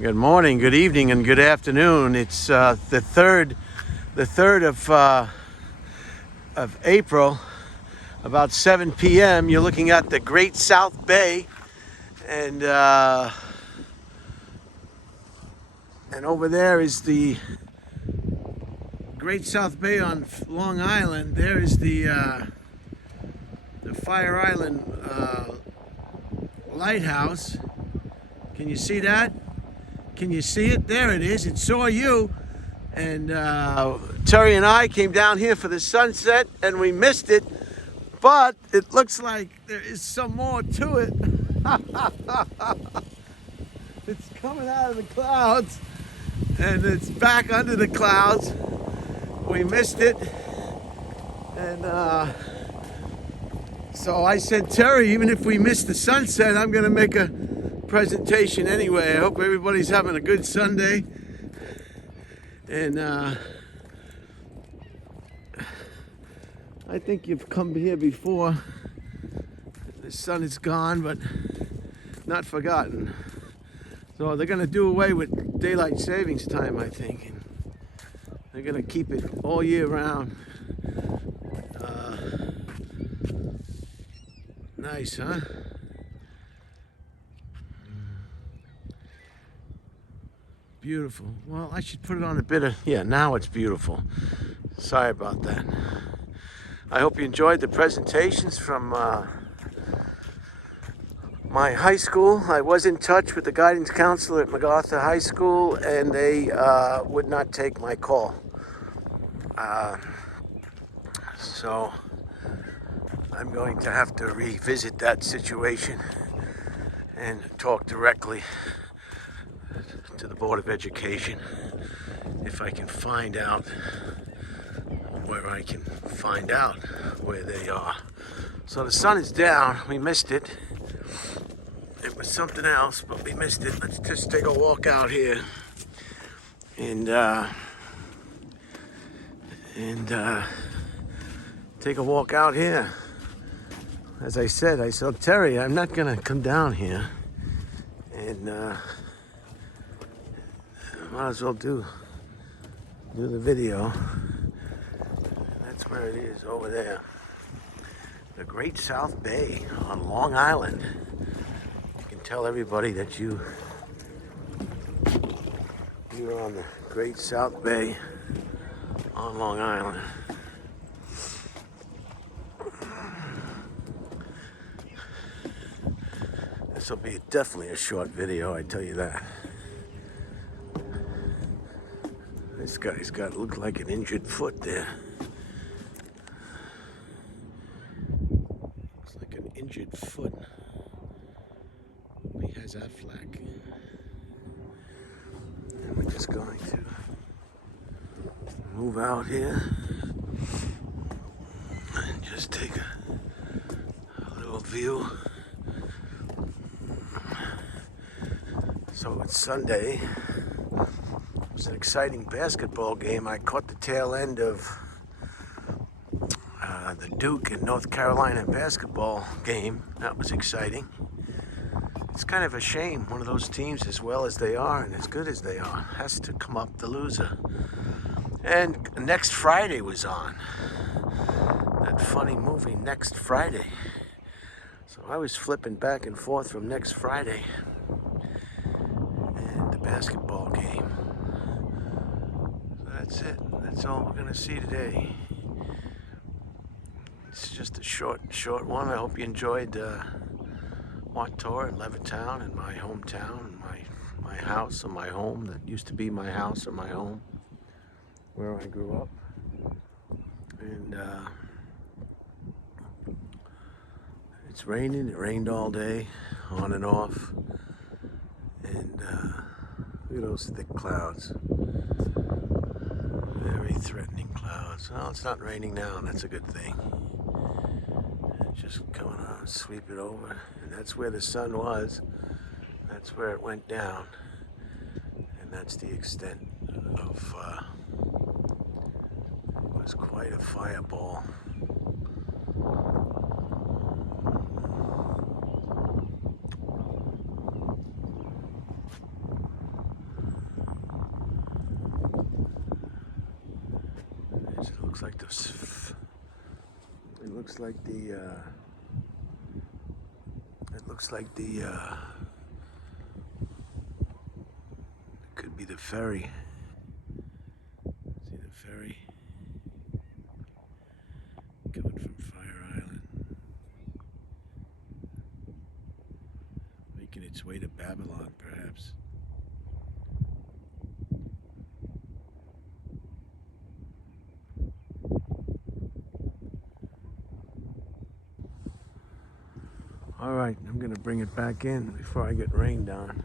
Good morning, good evening, and good afternoon. It's the third of April, about 7 p.m. You're looking at the Great South Bay, and over there is the Great South Bay on Long Island. There is the Fire Island lighthouse. Can you see that? Can you see it? There it is. It saw you. And Terry and I came down here for the sunset, and we missed it. But it looks like there is some more to it. It's coming out of the clouds, and it's back under the clouds. We missed it. And so I said, Terry, even if we miss the sunset, I'm going to make a presentation anyway. I hope everybody's having a good Sunday. And I think you've come here before. The sun is gone, but not forgotten. So they're going to do away with daylight savings time, I think. And they're going to keep it all year round. Nice, huh? Beautiful. Well, I should put it on a bit of... Yeah, now it's beautiful. Sorry about that. I hope you enjoyed the presentations from my high school. I was in touch with the guidance counselor at MacArthur High School, and they would not take my call. So I'm going to have to revisit that situation and talk directly to the Board of Education if I can find out where they are. So the sun is down. We missed it. It was something else, but we missed it. Let's just take a walk out here and take a walk out here. As I said, I said, Terry, I'm not gonna come down here, and might as well do the video. That's where it is, over there. The Great South Bay on Long Island. You can tell everybody that you're on the Great South Bay on Long Island. This will be definitely a short video, I tell you that. This guy's got, look like an injured foot there. It's like an injured foot. He has Aflac. And we're just going to move out here and just take a little view. So it's Sunday. It was an exciting basketball game. I caught the tail end of the Duke and North Carolina basketball game. That was exciting. It's kind of a shame one of those teams, as well as they are and as good as they are, has to come up the loser. And Next Friday was on. That funny movie, Next Friday. So I was flipping back and forth from Next Friday and the basketball game. So that's it. That's all we're gonna see today. It's just a short one. I hope you enjoyed Wat Tour in Levittown, in my hometown, my house or my home that used to be my house or my home, where I grew up. And it's raining. It rained all day, on and off. And look at those thick clouds. Very threatening clouds. Well, it's not raining now, and that's a good thing. It's just coming on, sweep it over. And that's where the sun was. That's where it went down. And that's the extent of, it was quite a fireball. like the. It looks like the. It looks like the. Could be the ferry. See the ferry coming from Fire Island, making its way to Babylon, perhaps. All right, I'm gonna bring it back in before I get rained on.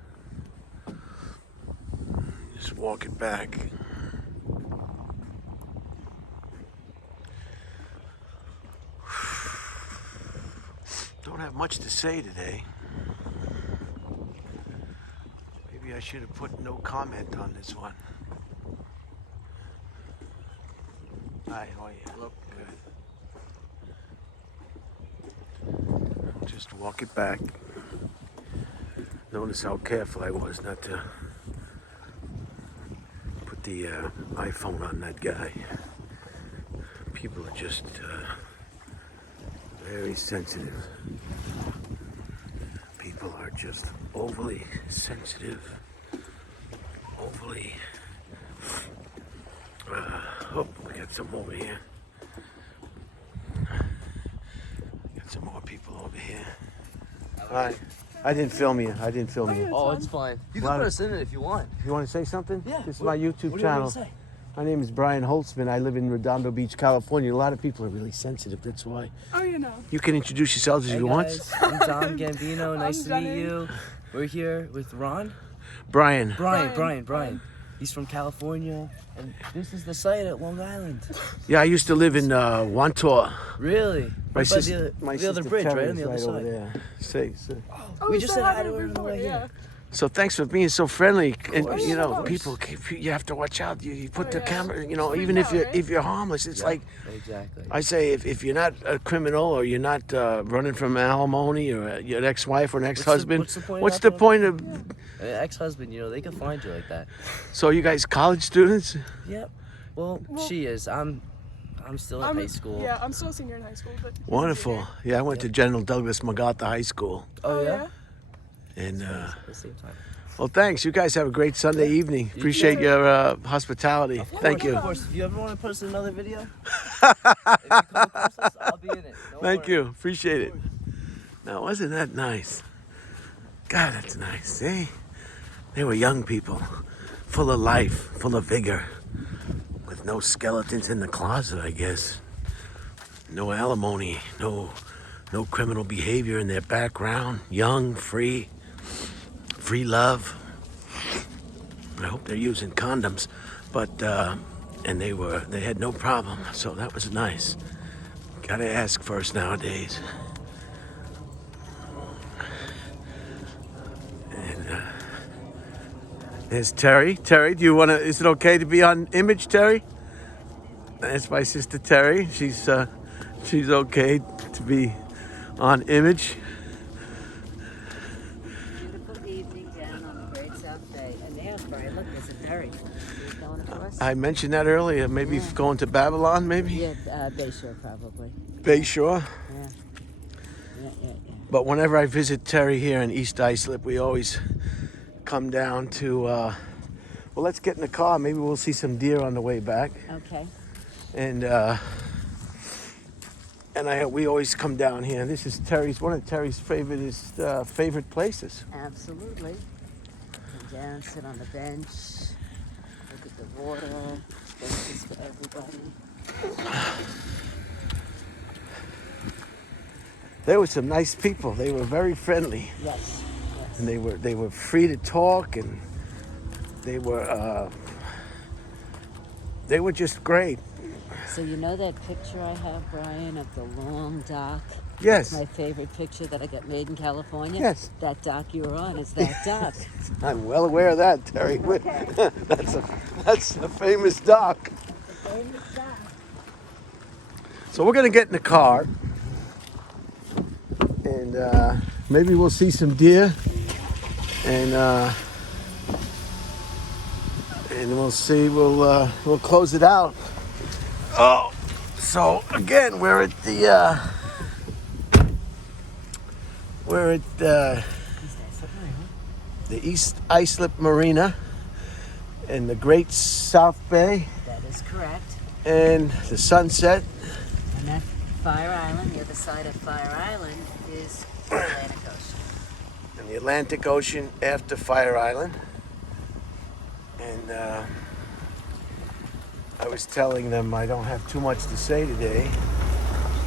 Just walk it back. Don't have much to say today. Maybe I should have put no comment on this one. Hi, how are you? Look good. Just walk it back. Notice how careful I was not to put the iPhone on that guy. People are just very sensitive. People are just overly sensitive. Overly. Oh, we got some over here. Got some more people over here. Hi. I didn't film you. I didn't film you. Oh, it's fine. You can put us in it if you want. You want to say something? Yeah. This is my YouTube what channel. Do you want to say? My name is Brian Holtzman. I live in Redondo Beach, California. A lot of people are really sensitive. That's why. Oh, you know. You can introduce yourselves if Hey you guys, want. I'm Dom Gambino. Nice to meet Jenny. you. We're here with Ron. Brian. Brian. He's from California, and this is the site at Long Island. Yeah, I used to live in Wantor. Really? My Right by sister, the other bridge, right on the other right over side. there. Say. Oh, We just said hi to her her on the way here. So thanks for being so friendly. And course. you know, Of course. people, you have to watch out. You put the yeah. camera. You know, Freak even out, right? if you're harmless, it's like Exactly. I say, if you're not a criminal or you're not running from alimony or you're an ex-wife or an ex-husband, what's the point of of? Ex-husband, they can find you like that. So you guys college students? Yep. Well, she is. I'm still in high school. Yeah, I'm still a senior in high school. But he's a Wonderful. junior. Yeah, I went to General Douglas MacArthur High School, Oh yeah. and At the same time. well, thanks. You guys have a great Sunday evening. You Appreciate too. your hospitality. Thank you. Of course, if you ever want to post another video, if you come across us, I'll be in it. Don't Thank worry. you. Appreciate it. Now, wasn't that nice? God, that's nice. Eh? They were young people, full of life, full of vigor, with no skeletons in the closet, I guess. No alimony, no criminal behavior in their background. Young, free love. I hope they're using condoms, but and they had no problem, so that was nice. Gotta ask first nowadays. And there's Terry. Terry, do you want to? Is it okay to be on image, Terry? That's my sister Terry. She's okay to be on image. Beautiful evening down on the Great South Bay. And there's Brian. Look, there's a ferry. He's going to us. I mentioned that earlier. Maybe going to Babylon, maybe Yeah, Bayshore probably. Bayshore. Yeah. But whenever I visit Terry here in East Islip, we always come down to. Well, let's get in the car. Maybe we'll see some deer on the way back. Okay. And we always come down here. This is one of Terry's favorite places. Absolutely. Come down, sit on the bench, look at the water. Spaces for everybody. There were some nice people. They were very friendly, Yes. and they were free to talk, and they were just great. So you know that picture I have, Brian, of the long dock? Yes. My favorite picture that I got made in California? Yes. That dock you were on is that dock. I'm well aware of that, Terry. That's a famous dock. Famous dock. So we're gonna get in the car, and maybe we'll see some deer, and we'll see. We'll close it out. Oh, So again, we're at the East Islip Marina in the Great South Bay, That is correct. and the sunset. And that Fire Island, the other side of Fire Island, is the Atlantic Ocean. And the Atlantic Ocean after Fire Island. And I was telling them I don't have too much to say today.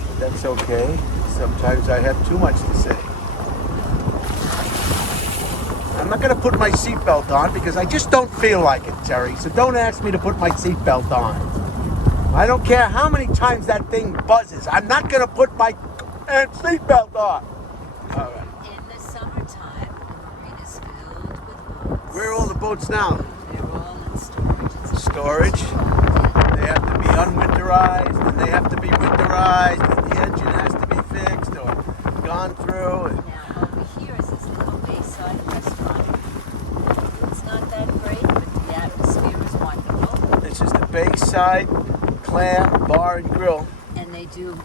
But that's okay. Sometimes I have too much to say. I'm not going to put my seatbelt on because I just don't feel like it, Terry. So don't ask me to put my seatbelt on. I don't care how many times that thing buzzes. I'm not going to put my seatbelt on. All right. In the summertime, the marina is filled with boats. Where are all the boats now? They're all in storage. It's a Storage. They have to be unwinterized, and they have to be winterized, and the engine has to be fixed or gone through. And Now, over here is this little bayside restaurant. It's not that great, but the atmosphere is wonderful. this is the Bayside Clam Bar and Grill. And they do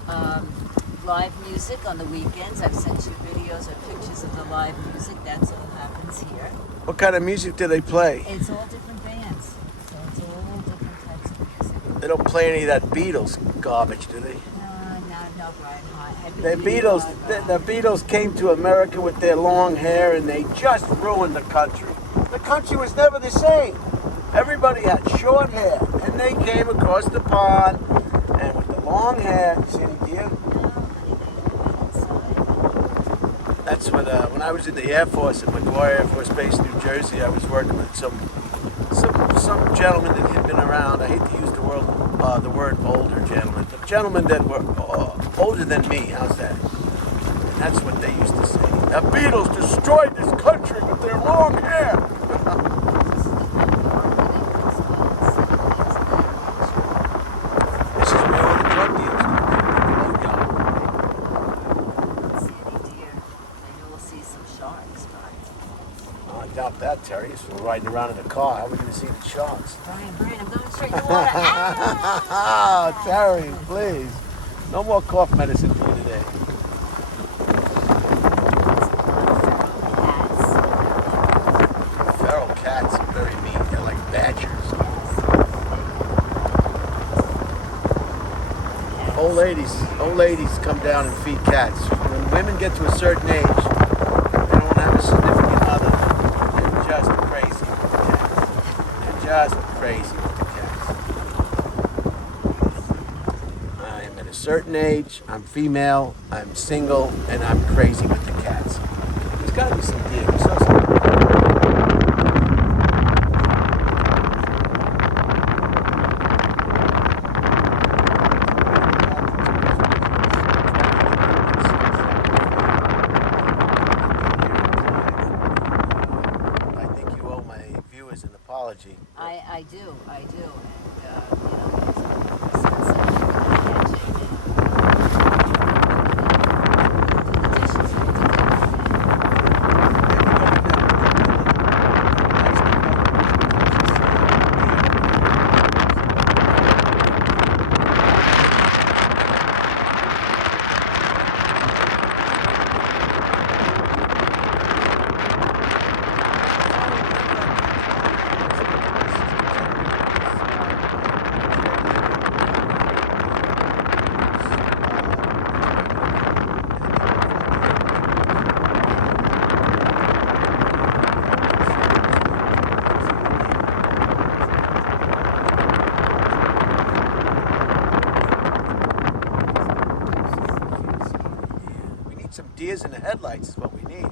live music on the weekends. I've sent you videos or pictures of the live music. That's all happens here. What kind of music do they play? It's all different bands. So it's all different types of music. They don't play any of that Beatles garbage, do they? No, Brian Hart. The Beatles came to America with their long hair, and they just ruined the country. The country was never the same. Everybody had short hair, and they came across the pond, and with the long hair, see any deer? That's when I was in the Air Force at McGuire Air Force Base, New Jersey. I was working with some gentlemen that had been around. I hate to use the word older gentlemen, but gentlemen that were older than me. How's that? And that's what they used to say. The Beatles destroyed this country with their long hair. This is where all the drug deals come. I doubt that, Terry. If we're riding around in a car, how are we going to see the sharks? Brian, I'm going straight in the water. Ah, Terry, please. No more cough medicine for you today. Feral cats are very mean. They're like badgers. Old ladies come down and feed cats. When women get to a certain age, they don't have a significant other. They're just crazy with the cats. They're just crazy with the cats. I am at a certain age. I'm female. I'm single, and I'm crazy with the cats. There's got to be some deer. We saw some. Apology. I do. And, some deers in the headlights is what we need here.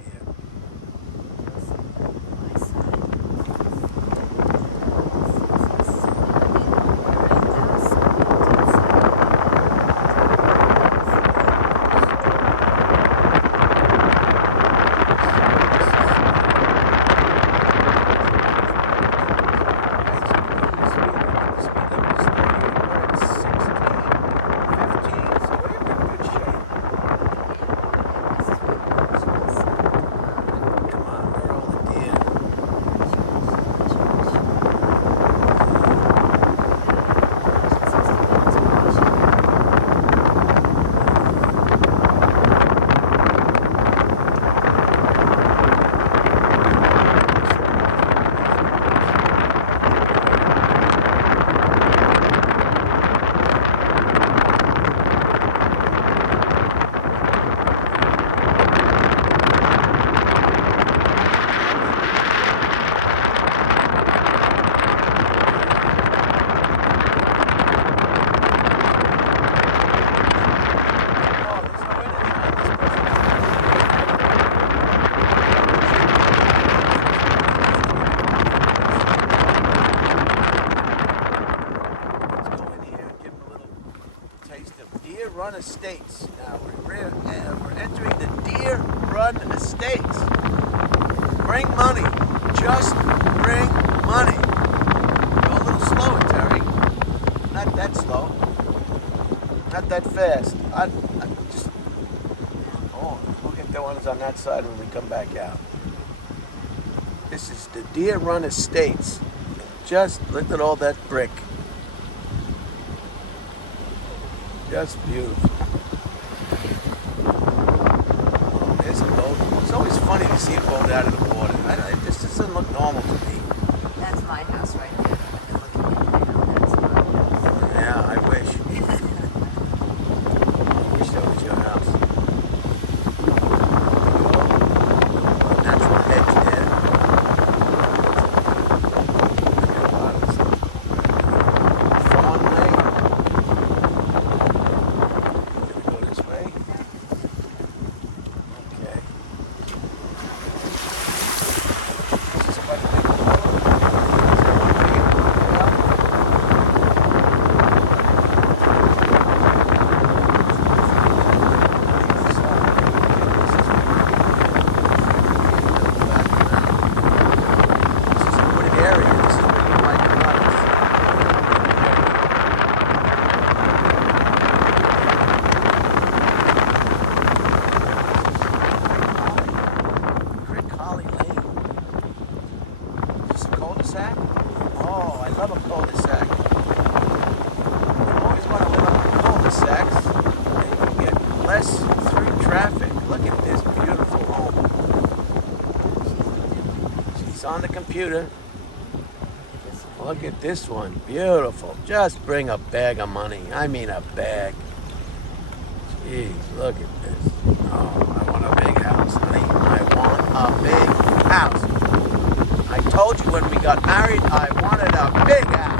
Run Estates. Now we're entering the Deer Run Estates. Bring money. Just bring money. Go a little slower, Terry. Not that slow. Not that fast. I just. Oh, we'll get the ones on that side when we come back out. This is the Deer Run Estates. Just look at all that brick. Just beautiful. Oh, there's a boat. It's always funny to see a boat out of the water. This doesn't look normal to me. That's my house right there. That's my house. Yeah, I wish. I wish that was your house. Natural hedge there. Fawn Lane. Should we go this way? Okay. Is this about to make a hole? Oh, I love a cul-de-sac. You always want to live on cul-de-sacs. And you get less through traffic. Look at this beautiful home. She's on the computer. Look at this one. Beautiful. Just bring a bag of money. I mean a bag. Jeez, look at this. Oh, I want a big house, honey. I want a big house. I told you when we got married, I wanted a big house.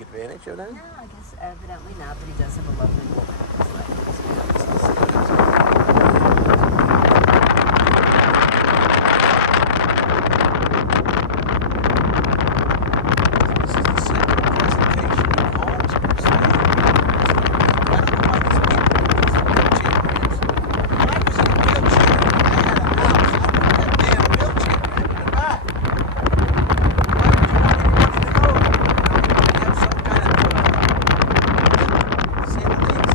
Advantage of that? No, I guess evidently not, but he does have a lovely woman in his life. This is the second presentation of homes per se. I don't know why these people with these wheelchair ramps. When I was in a wheelchair and I had a house, I put that damn wheelchair ramp in the back. Why would you want anybody to know? You have some kind of say the least.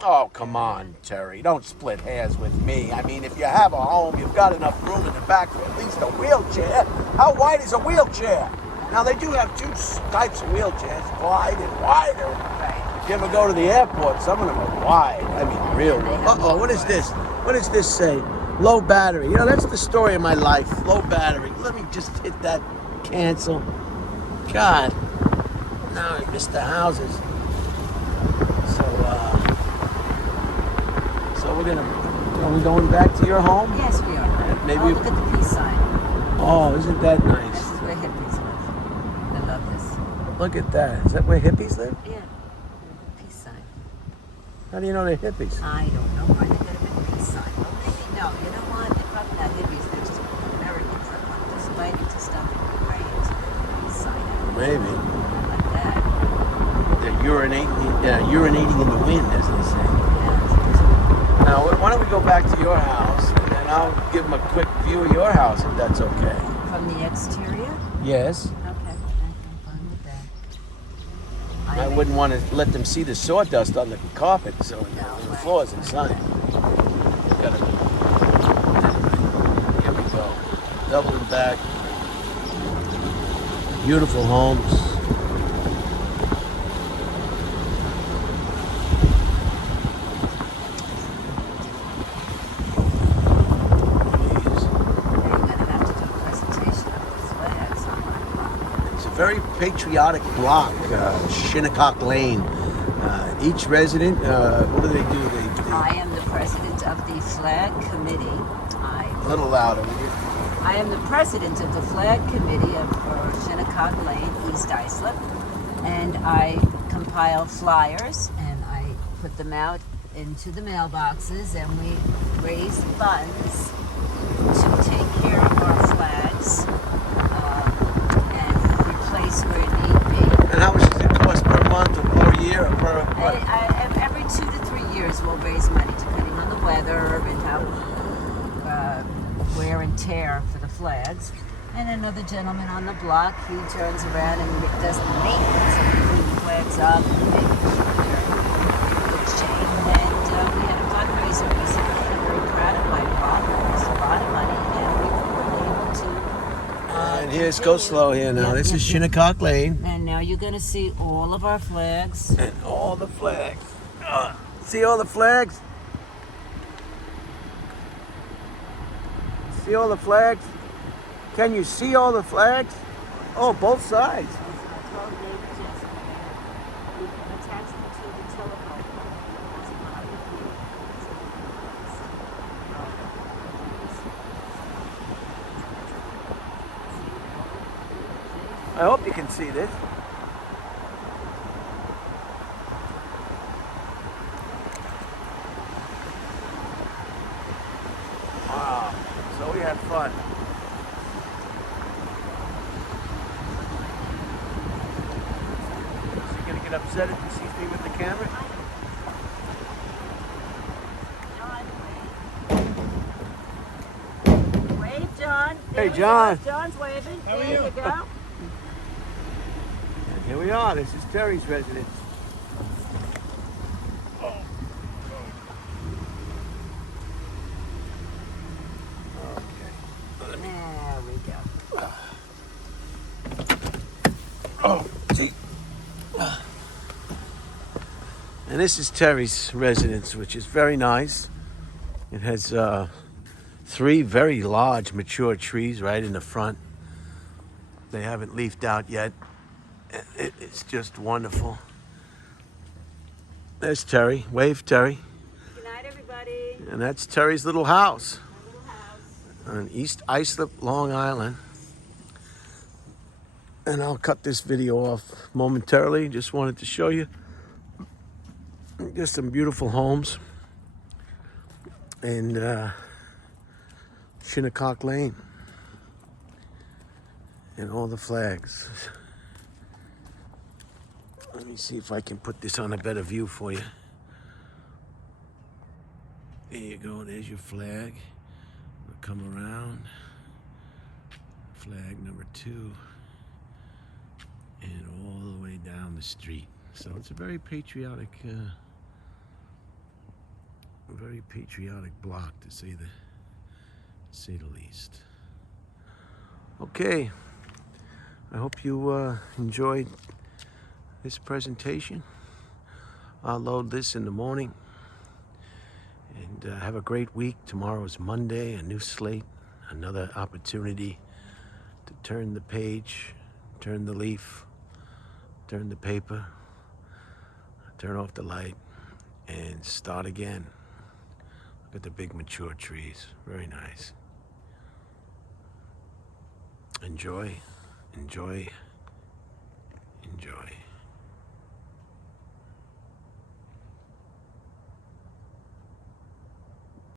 Oh, come on, Terry. Don't split hairs with me. I mean, if you have a home, you've got enough room in the back for at least a wheelchair. How wide is a wheelchair? Now, they do have two types of wheelchairs, wide and wider. Right. If you ever go to the airport, some of them are wide. I mean, real wide. Uh-oh, what is this? What does this say? Low battery. You know, that's the story of my life. Low battery. Let me just hit that cancel. God. Now I missed the houses. So we're gonna. Are we going back to your home? Yes, we are. Maybe- Oh, look at the peace sign. Oh, isn't that This nice? is where hippies live. I love this. Look at that. Is that where hippies live? Yeah. The peace sign. How do you know they're hippies? I don't know why they got a big peace sign. Well, maybe, no, you know what? They're probably not hippies. They're just Americans that want to just waiting to stop Ukraine. So they put a peace sign out. Maybe. Like that. They're urinating in the wind, as they say. Yeah. Now, why don't we go back to your house, and I'll give them a quick view of your house, if that's okay. From the exterior? Yes. Okay. I'm fine with that. I wouldn't want to let them see the sawdust on the carpet, so on the floors inside. Gotta. Here we go. Doubling back. Beautiful homes. Very patriotic block, Shinnecock Lane. Each resident, what do? I am the president of the flag committee. A little louder, will you? I am the president of the flag committee of Shinnecock Lane, East Islip, and I compile flyers and I put them out into the mailboxes, and we raise funds to take care of our flags. Where it need be. And how much does it cost per month or per year or per what? Every 2 to 3 years we'll raise money depending on the weather and how wear and tear for the flags. And another gentleman on the block, he turns around and does the maintenance and put the flags up and make sure they're in good shape. And we had a fundraiser recently, and I'm very proud of my block. It was a lot of money, and we were able to And here's, go slow here now. This is Shinnecock Lane. And now you're going to see all of our flags. And all the flags. See all the flags? See all the flags? Can you see all the flags? Oh, both sides. I hope you can see this. Wow, so we had fun. Is he gonna get upset if he sees me with the camera? Wave, John. Hey, John. John's waving. How are there you? You go. And here we are. This is Terry's residence. There we go. Oh, gee. And this is Terry's residence, which is very nice. It has 3 very large mature trees right in the front. They haven't leafed out yet. It's just wonderful. There's Terry. Wave, Terry. Good night, everybody. And that's Terry's little house on East Islip, Long Island. And I'll cut this video off momentarily. Just wanted to show you just some beautiful homes in Shinnecock Lane and all the flags. Let me see if I can put this on a better view for you. There you go, there's your flag. We'll come around. Flag number 2. And all the way down the street. So it's a very patriotic block, to say the least. Okay, I hope you enjoyed this presentation. I'll load this in the morning. And have a great week. Tomorrow is Monday, a new slate, another opportunity to turn the page, turn the leaf, turn the paper, turn off the light, and start again. Look at the big mature trees. Very nice. Enjoy, enjoy, enjoy.